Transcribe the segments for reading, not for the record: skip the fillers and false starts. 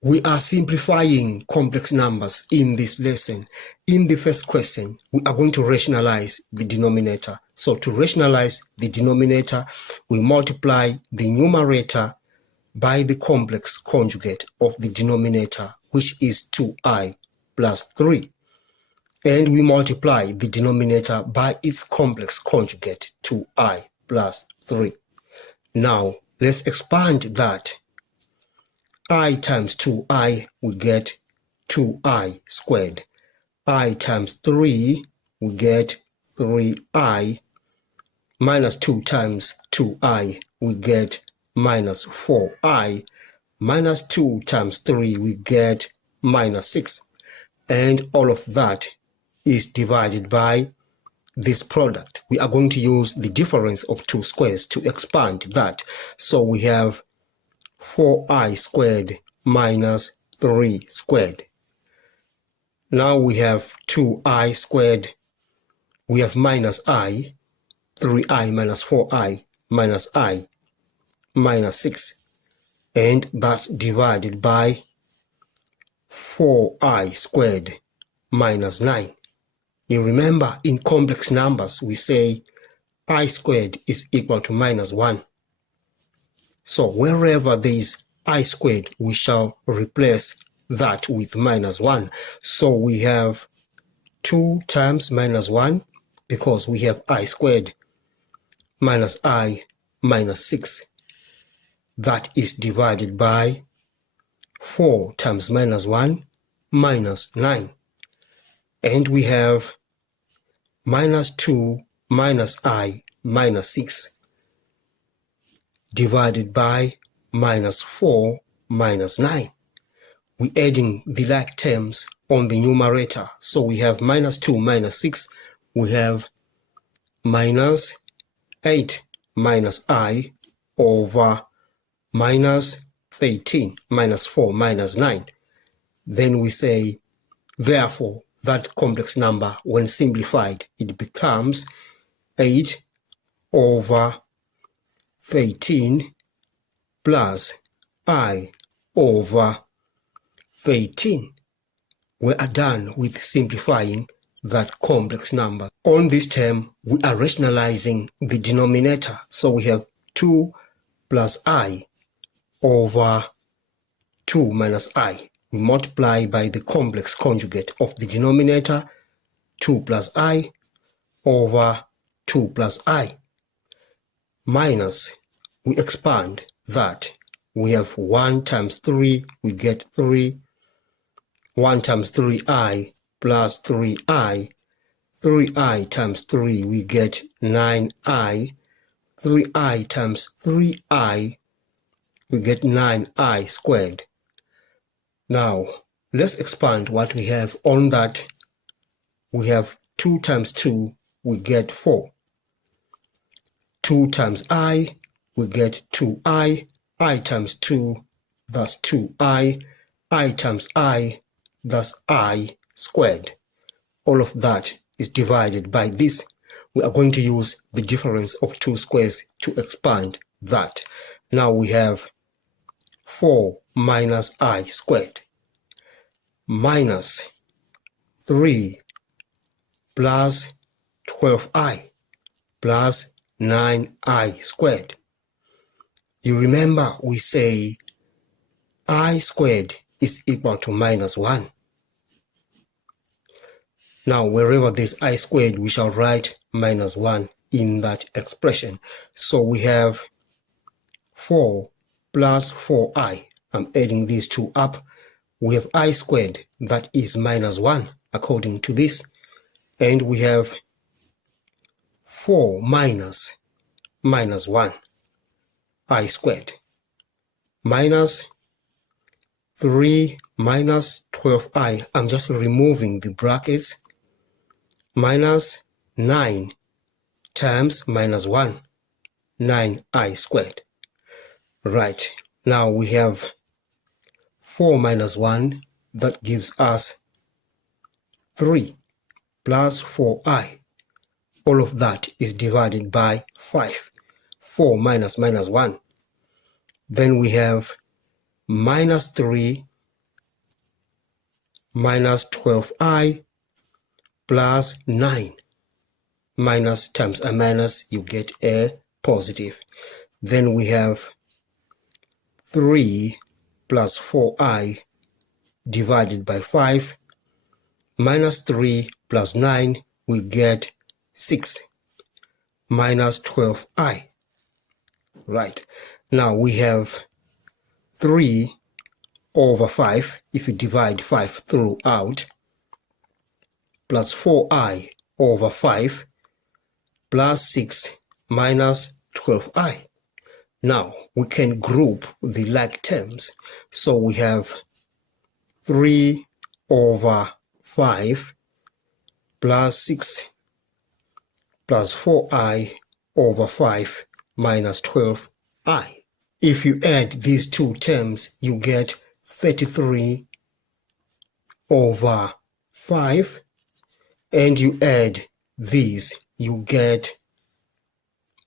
We are simplifying complex numbers in this lesson. In the first question, we are going to rationalize the denominator. So to rationalize the denominator, we multiply the numerator by the complex conjugate of the denominator, which is 2i plus 3. And we multiply the denominator by its complex conjugate, 2i plus 3. Now, let's expand that. I times 2i, we get 2i squared. I times 3, we get 3i. Minus 2 times 2i, we get minus 4i. Minus 2 times 3, we get minus 6. And all of that is divided by this product. We are going to use the difference of two squares to expand that. So we have 4i squared minus 3 squared. Now we have 2i squared. We have minus I, 3i minus 4i minus I minus 6. And that's divided by 4i squared minus 9. You remember, in complex numbers, we say I squared is equal to minus 1. So wherever there is I squared, we shall replace that with minus 1. So we have 2 times minus 1, because we have I squared minus I minus 6. That is divided by 4 times minus 1 minus 9. And we have minus 2 minus I minus 6 divided by minus 4 minus 9. We're adding the like terms on the numerator. So we have minus 2 minus 6. We have minus 8 minus I over minus 13 minus 4 minus 9. Then we say, therefore, that complex number, when simplified, it becomes 8 over 13 plus I over 13. We are done with simplifying that complex number. On this term, we are rationalizing the denominator. So we have 2 plus I over 2 minus I. We multiply by the complex conjugate of the denominator, 2 plus I over 2 plus I. Minus, we expand that. We have 1 times 3, we get 3. 1 times 3i plus 3i. 3i times 3, we get 9i. 3i times 3i, we get 9i squared. Now, let's expand what we have on that. We have 2 times 2, we get 4. 2 times I, we get 2i. I times 2, that's 2i. I times I, that's I squared. All of that is divided by this. We are going to use the difference of two squares to expand that. Now we have 4 minus I squared minus 3 plus 12i plus 9i squared. You remember, we say I squared is equal to minus 1. Now, wherever there's I squared, we shall write minus 1 in that expression. So we have 4 plus 4i. I'm adding these two up. We have I squared, that is minus 1, according to this. And we have 4 minus 1, I squared, minus 3 minus 12i. I'm just removing the brackets. Minus 9 times minus 1, 9i squared. Right, now we have 4 minus 1, that gives us 3 plus 4i. All of that is divided by 5. 4 minus minus 1. Then we have minus 3 minus 12i plus 9. Minus times a minus, you get a positive. Then we have 3 plus 4i divided by 5 minus 3 plus 9, we get 6 minus 12i. Right, now we have 3 over 5, if you divide 5 throughout, plus 4i over 5 plus 6 minus 12i. Now we can group the like terms. So we have 3 over 5 plus 6 plus 4i over 5 minus 12i. If you add these two terms, you get 33 over 5, and you add these, you get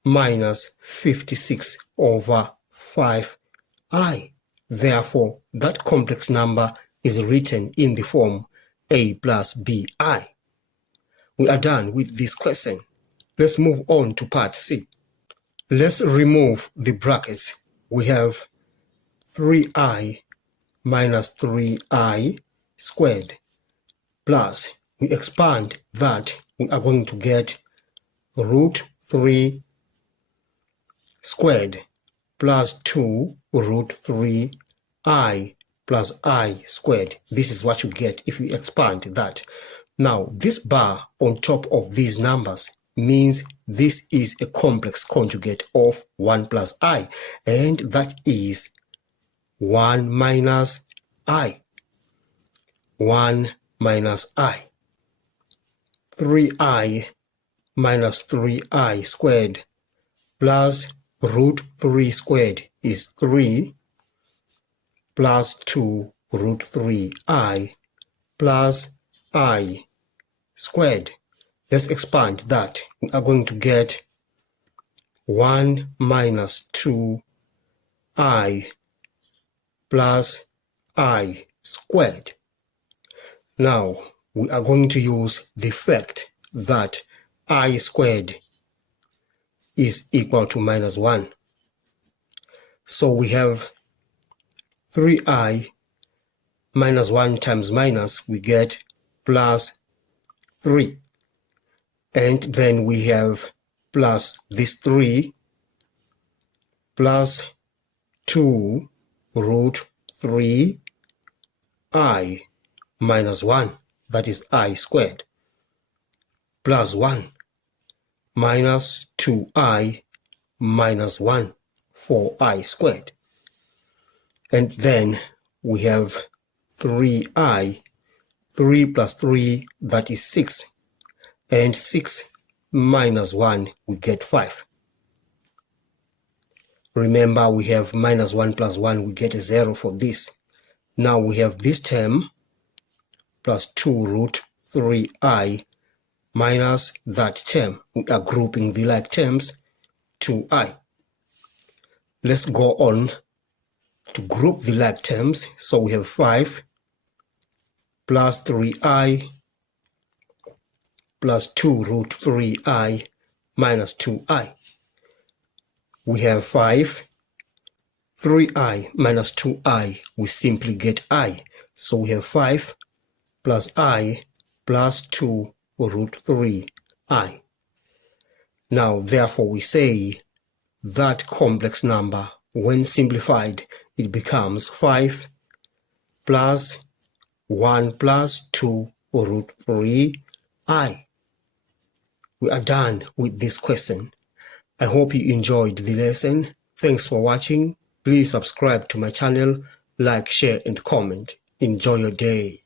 minus 56 over 5i. Therefore, that complex number is written in the form a plus bi. We are done with this question. Let's move on to part C. Let's remove the brackets. We have 3i minus 3i squared plus, we expand that, we are going to get root 3 squared plus 2 root 3i plus I squared. This is what you get if you expand that. Now, this bar on top of these numbers means this is a complex conjugate of 1 plus I, and that is 1 minus I. 1 minus I. 3i minus 3i squared plus root 3 squared is 3 plus 2 root 3i plus I squared. Let's expand that. We are going to get 1 minus 2i plus I squared. Now, we are going to use the fact that I squared is equal to minus 1. So we have 3i minus 1 times minus, we get plus 3. And then we have plus this 3 plus 2 root 3i minus 1, that is I squared, plus 1 minus 2i minus 1, 4i squared. And then we have 3i, 3 plus 3, that is 6, and 6 minus 1, we get 5. Remember, we have minus 1 plus 1, we get a 0 for this. Now we have this term plus 2 root 3i minus that term. We are grouping the like terms, 2i. Let's go on to group the like terms. So we have 5 plus 3i plus 2 root 3i minus 2i. We have 5, 3i minus 2i, we simply get I. So we have 5 plus I plus 2 root 3i. Now, therefore, we say that complex number, when simplified, it becomes 5 plus 1 plus 2 root 3i. We are done with this question. I hope you enjoyed the lesson. Thanks for watching. Please subscribe to my channel, like, share, and comment. Enjoy your day.